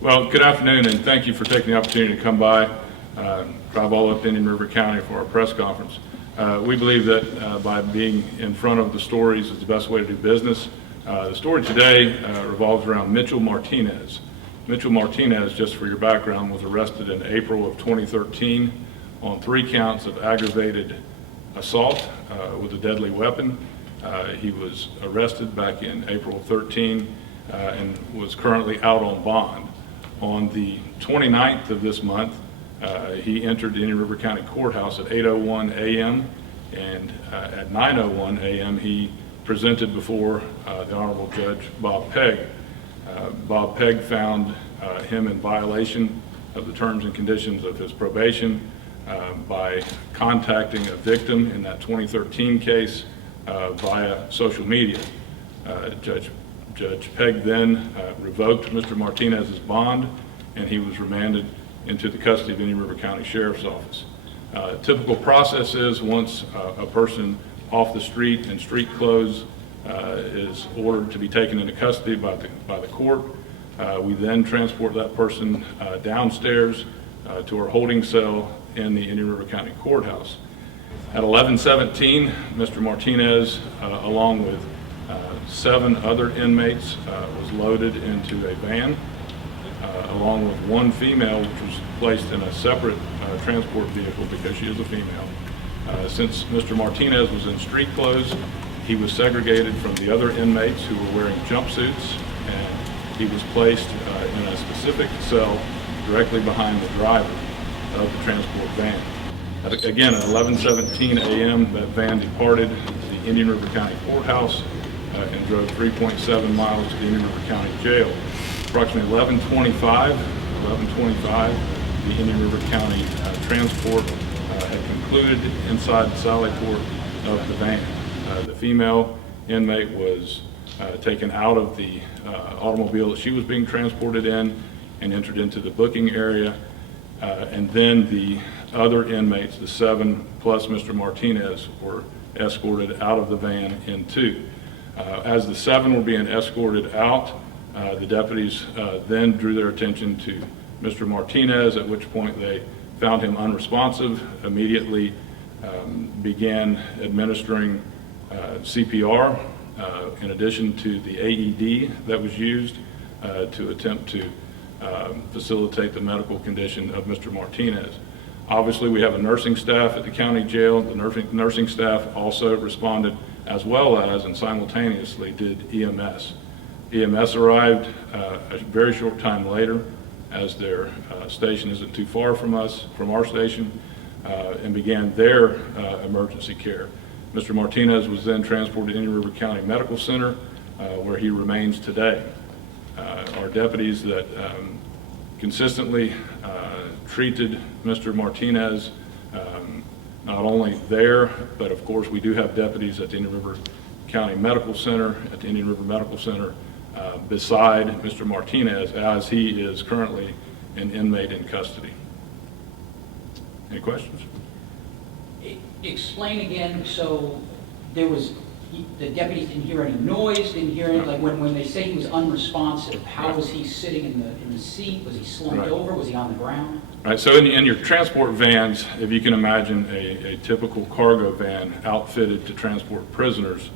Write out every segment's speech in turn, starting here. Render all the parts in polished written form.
Well, good afternoon, and thank you for taking the opportunity to come by, drive all up to Indian River County for our press conference. We believe that by being in front of the stories is the best way to do business. The story today revolves around Mitchell Martinez. Mitchell Martinez, just for your background, was arrested in April of 2013 on 3 counts of aggravated assault with a deadly weapon. He was arrested back in April of 13 and was currently out on bond. On the 29th of this month, he entered the Indian River County Courthouse at 8:01 a.m. and at 9:01 a.m. he presented before the Honorable Judge Bob Pegg. Bob Pegg found him in violation of the terms and conditions of his probation by contacting a victim in that 2013 case via social media. Judge Pegg then revoked Mr. Martinez's bond, and he was remanded into the custody of the Indian River County Sheriff's Office. Typical process is once a person off the street in street clothes is ordered to be taken into custody by the court, we then transport that person downstairs to our holding cell in the Indian River County Courthouse. At 11:17, Mr. Martinez, along with 7 other inmates, was loaded into a van, along with 1 female, which was placed in a separate transport vehicle because she is a female. Since Mr. Martinez was in street clothes, he was segregated from the other inmates who were wearing jumpsuits, and he was placed in a specific cell directly behind the driver of the transport van. Again, at 11:17 a.m., that van departed the Indian River County Courthouse and drove 3.7 miles to the Indian River County Jail. Approximately 11:25, the Indian River County transport had concluded inside the sally port of the van. The female inmate was taken out of the automobile that she was being transported in and entered into the booking area. And then the other inmates, the 7 plus Mr. Martinez, were escorted out of the van in 2. As the 7 were being escorted out, the deputies then drew their attention to Mr. Martinez, at which point they found him unresponsive, immediately began administering CPR in addition to the AED that was used to attempt to facilitate the medical condition of Mr. Martinez. Obviously, we have a nursing staff at the county jail. The nursing staff also responded, as well as and simultaneously did EMS. EMS arrived a very short time later, as their station isn't too far from us, from our station, and began their emergency care. Mr. Martinez was then transported to Indian River County Medical Center, where he remains today. Our deputies that consistently treated Mr. Martinez, not only there, but of course we do have deputies at the Indian River County Medical Center, at the Indian River Medical Center, beside Mr. Martinez, as he is currently an inmate in custody. Any questions? Explain again, so there was, the deputies didn't hear any noise, didn't hear any, like when they say he was unresponsive, how was he sitting in the seat? Was he slumped over? Was he on the ground? Right, so in your transport vans, if you can imagine a typical cargo van outfitted to transport prisoners,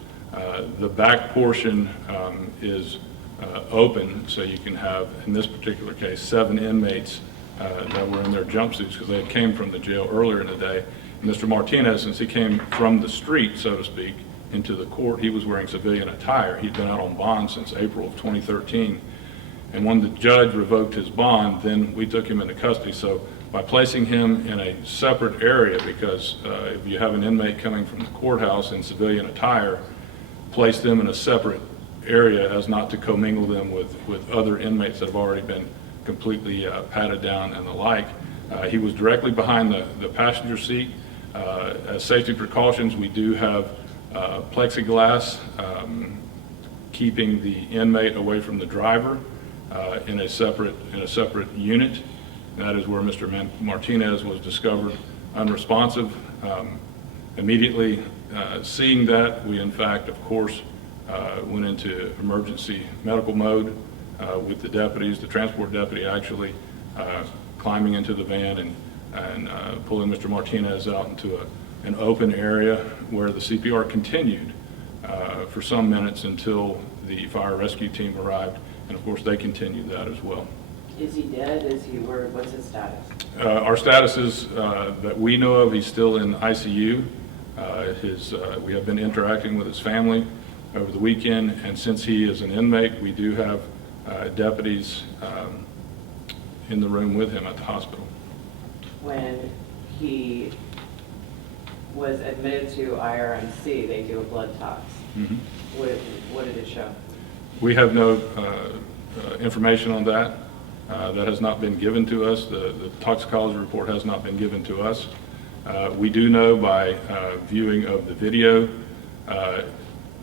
the back portion is open, so you can have, in this particular case, 7 inmates that were in their jumpsuits because they came from the jail earlier in the day. Mr. Martinez, since he came from the street, so to speak, into the court, he was wearing civilian attire. He'd been out on bond since April of 2013. And when the judge revoked his bond, then we took him into custody. So by placing him in a separate area, because if you have an inmate coming from the courthouse in civilian attire, place them in a separate area as not to commingle them with other inmates that have already been completely patted down and the like. He was directly behind the passenger seat. As safety precautions, we do have plexiglass keeping the inmate away from the driver in a separate unit. That is where Mr. Martinez was discovered unresponsive. Immediately seeing that, we in fact, of course, went into emergency medical mode. with the deputies, the transport deputy actually climbing into the van and pulling Mr. Martinez out into an open area where the CPR continued for some minutes until the fire rescue team arrived, and of course they continued that as well. Is he dead? What's his status? Our status is that we know of, he's still in ICU. We have been interacting with his family over the weekend, and since he is an inmate, we do have deputies in the room with him at the hospital. When he was admitted to IRMC, they do a blood tox. Mm-hmm. What did it show? We have no information on that. That has not been given to us. The toxicology report has not been given to us. We do know by viewing of the video,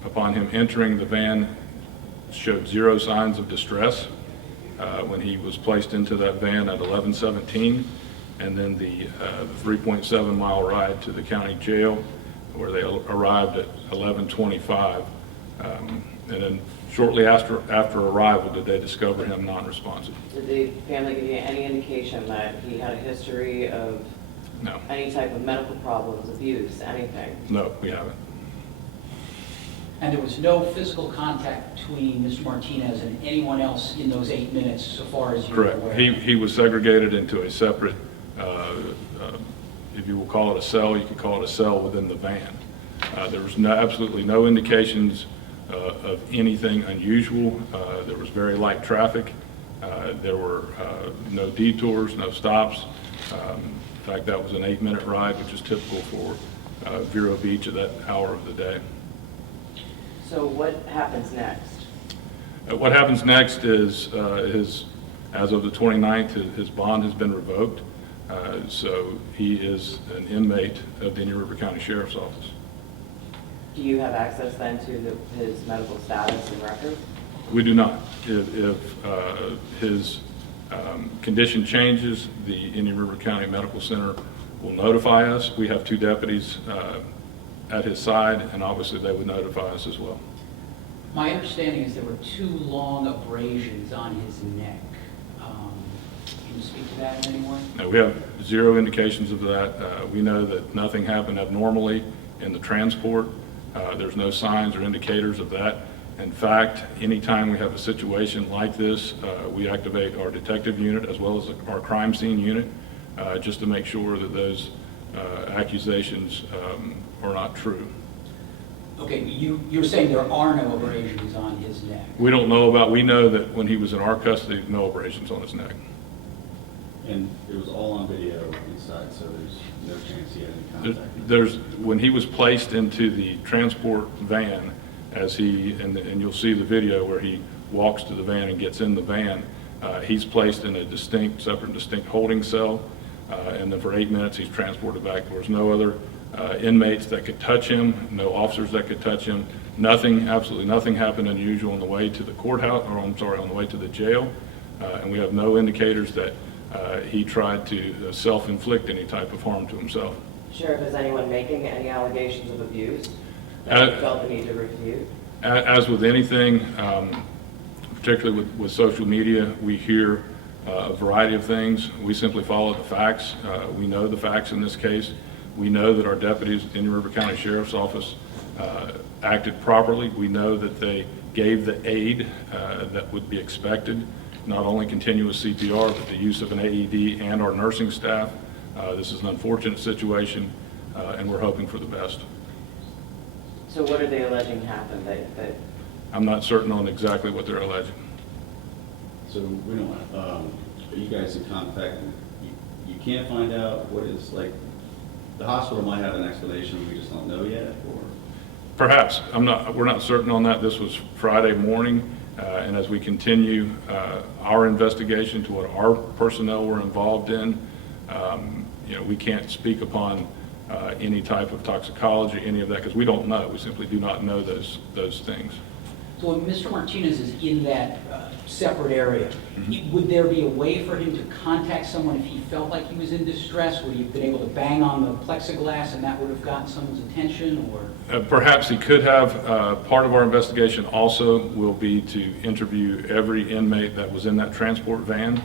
upon him entering the van, showed zero signs of distress when he was placed into that van at 11:17, and then the 3.7 mile ride to the county jail, where they arrived at 11:25, and then shortly after arrival did they discover him non-responsive. Did the family give you any indication that he had a history of No. any type of medical problems, abuse, anything? No, we haven't. And there was no physical contact between Mr. Martinez and anyone else in those 8 minutes, so far as you're Correct. aware? He was segregated into a separate, if you will call it a cell, you could call it a cell within the van. There was absolutely no indications of anything unusual. There was very light traffic. There were no detours, no stops. In fact, that was an 8-minute ride, which is typical for Vero Beach at that hour of the day. So what happens next? What happens next is, as of the 29th, his bond has been revoked. So he is an inmate of the Indian River County Sheriff's Office. Do you have access then to his medical status and records? We do not. If his condition changes, the Indian River County Medical Center will notify us. We have 2 deputies at his side, and obviously they would notify us as well. My understanding is there were 2 long abrasions on his neck. Can you speak to that in any way? No, we have zero indications of that. We know that nothing happened abnormally in the transport. There's no signs or indicators of that. In fact, anytime we have a situation like this, we activate our detective unit as well as our crime scene unit just to make sure that those accusations are not true. Okay, you're saying there are no abrasions on his neck? We don't know about, we know that when he was in our custody, no abrasions on his neck. And it was all on video inside, so there's no chance he had any contact? When he was placed into the transport van, as and you'll see the video where he walks to the van and gets in the van, he's placed in a separate distinct holding cell, and then for 8 minutes he's transported back. There was no other inmates that could touch him, no officers that could touch him. Nothing, absolutely nothing happened unusual on the way to the courthouse, or I'm sorry, on the way to the jail, and we have no indicators that he tried to self-inflict any type of harm to himself. Sheriff, is anyone making any allegations of abuse that you felt the need to refute? As with anything, particularly with social media, we hear a variety of things. We simply follow the facts. We know the facts in this case. We know that our deputies in the River County Sheriff's Office acted properly. We know that they gave the aid that would be expected, not only continuous CPR, but the use of an AED and our nursing staff. This is an unfortunate situation, and we're hoping for the best. So what are they alleging happened? That I'm not certain on exactly what they're alleging. So we don't, are you guys in contact? You can't find out what is, like, the hospital might have an explanation, we just don't know yet, or? Perhaps. We're not certain on that. This was Friday morning, and as we continue our investigation to what our personnel were involved in, we can't speak upon any type of toxicology, any of that, because we don't know. We simply do not know those things. So when Mr. Martinez is in that separate area, would there be a way for him to contact someone if he felt like he was in distress? Would he have been able to bang on the plexiglass and that would have gotten someone's attention, or? Perhaps he could have. Part of our investigation also will be to interview every inmate that was in that transport van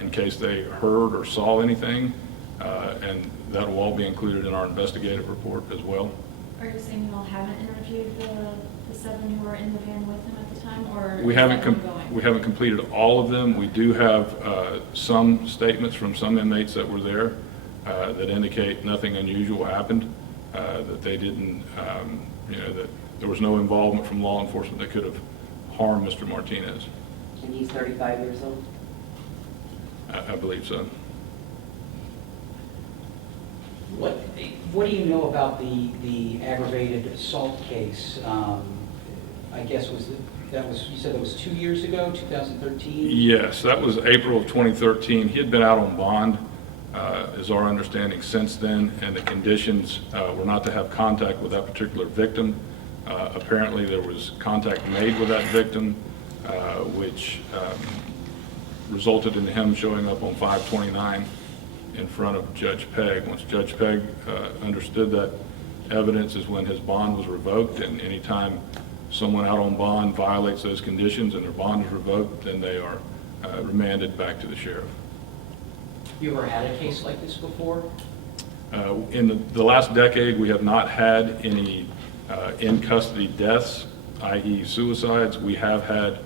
in case they heard or saw anything, and that will all be included in our investigative report as well. Are you saying you all haven't interviewed the 7 who were in the van with him at the time, or We is haven't that ongoing? we haven't completed all of them. We do have some statements from some inmates that were there that indicate nothing unusual happened, that they didn't, that there was no involvement from law enforcement that could have harmed Mr. Martinez. And he's 35 years old? I believe so. What do you know about the aggravated assault case? I guess you said that was 2 years ago, 2013? Yes, that was April of 2013. He had been out on bond, is our understanding, since then, and the conditions were not to have contact with that particular victim. Apparently, there was contact made with that victim, which resulted in him showing up on 529 in front of Judge Pegg. Once Judge Pegg understood that evidence is when his bond was revoked, and anytime someone out on bond violates those conditions and their bond is revoked, then they are remanded back to the sheriff. You ever had a case like this before? In the last decade, we have not had any in-custody deaths, i.e. suicides. We have had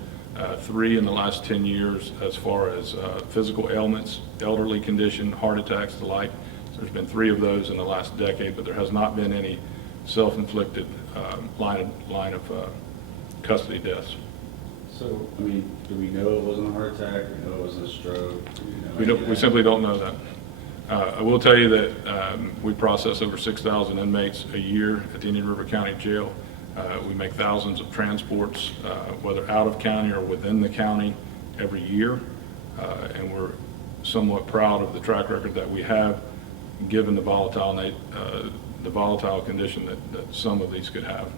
3 in the last 10 years as far as physical ailments, elderly condition, heart attacks, the like. So there's been 3 of those in the last decade, but there has not been any self-inflicted line of custody deaths. So, I mean, do we know it wasn't a heart attack? Do we know it wasn't a stroke? Do we know We simply don't know that. I will tell you that we process over 6,000 inmates a year at the Indian River County Jail. We make thousands of transports, whether out of county or within the county, every year. And we're somewhat proud of the track record that we have, given the volatile condition that some of these could have.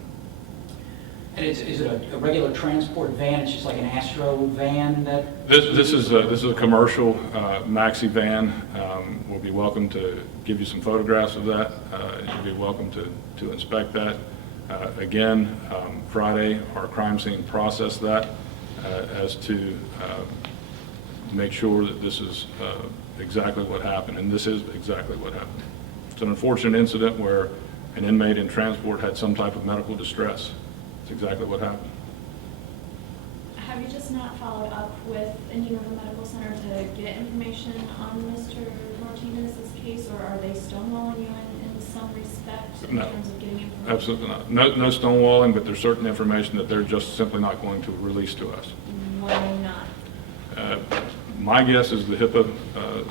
And is it a regular transport van? It's just like an Astro van that? This is a commercial maxi van. We'll be welcome to give you some photographs of that. You'll be welcome to inspect that. Again, Friday, our crime scene processed that as to make sure that this is exactly what happened, and this is exactly what happened. It's an unfortunate incident where an inmate in transport had some type of medical distress. It's exactly what happened. Have you just not followed up with Indian River Medical Center to get information on Mr. Martinez's case, or are they stonewalling you in some respect in No. terms of getting information? Absolutely not. No stonewalling, but there's certain information that they're just simply not going to release to us. Why not? My guess is the HIPAA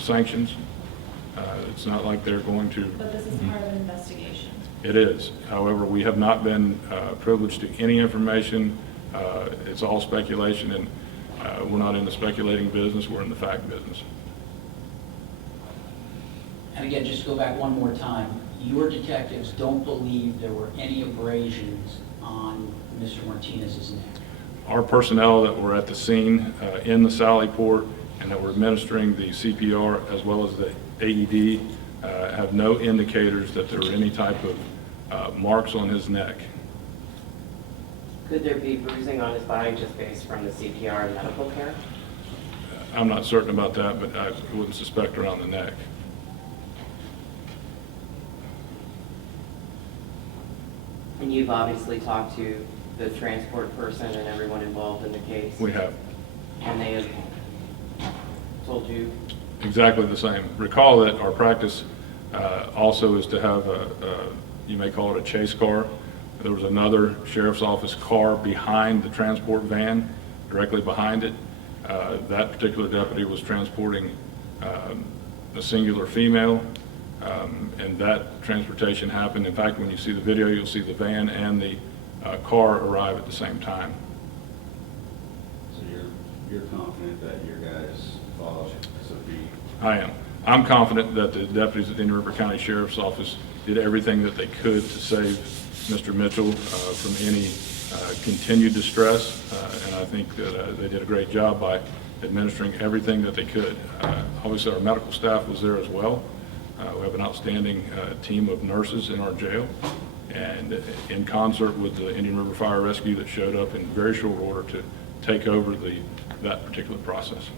sanctions. It's not like they're going to. But this is part of an investigation. It is. However, we have not been privileged to any information. It's all speculation, and we're not in the speculating business. We're in the fact business. And again, just to go back one more time, your detectives don't believe there were any abrasions on Mr. Martinez's neck? Our personnel that were at the scene in the Sally Port and that were administering the CPR as well as the AED have no indicators that there were any type of marks on his neck. Could there be bruising on his body just based from the CPR and medical care? I'm not certain about that, but I wouldn't suspect around the neck. And you've obviously talked to the transport person and everyone involved in the case? We have And they have told you? exactly the same. Recall that our practice also is to have you may call it a chase car. There was another sheriff's office car behind the transport van, directly behind it. That particular deputy was transporting a singular female, and that transportation happened. In fact, when you see the video, you'll see the van and the car arrive at the same time. So you're confident that your guys followed SOP? I am. I'm confident that the deputies at the Indian River County Sheriff's Office did everything that they could to save Mr. Mitchell from any continued distress, and I think that they did a great job by administering everything that they could. Obviously, our medical staff was there as well. We have an outstanding team of nurses in our jail, and in concert with the Indian River Fire Rescue that showed up in very short order to take over that particular process.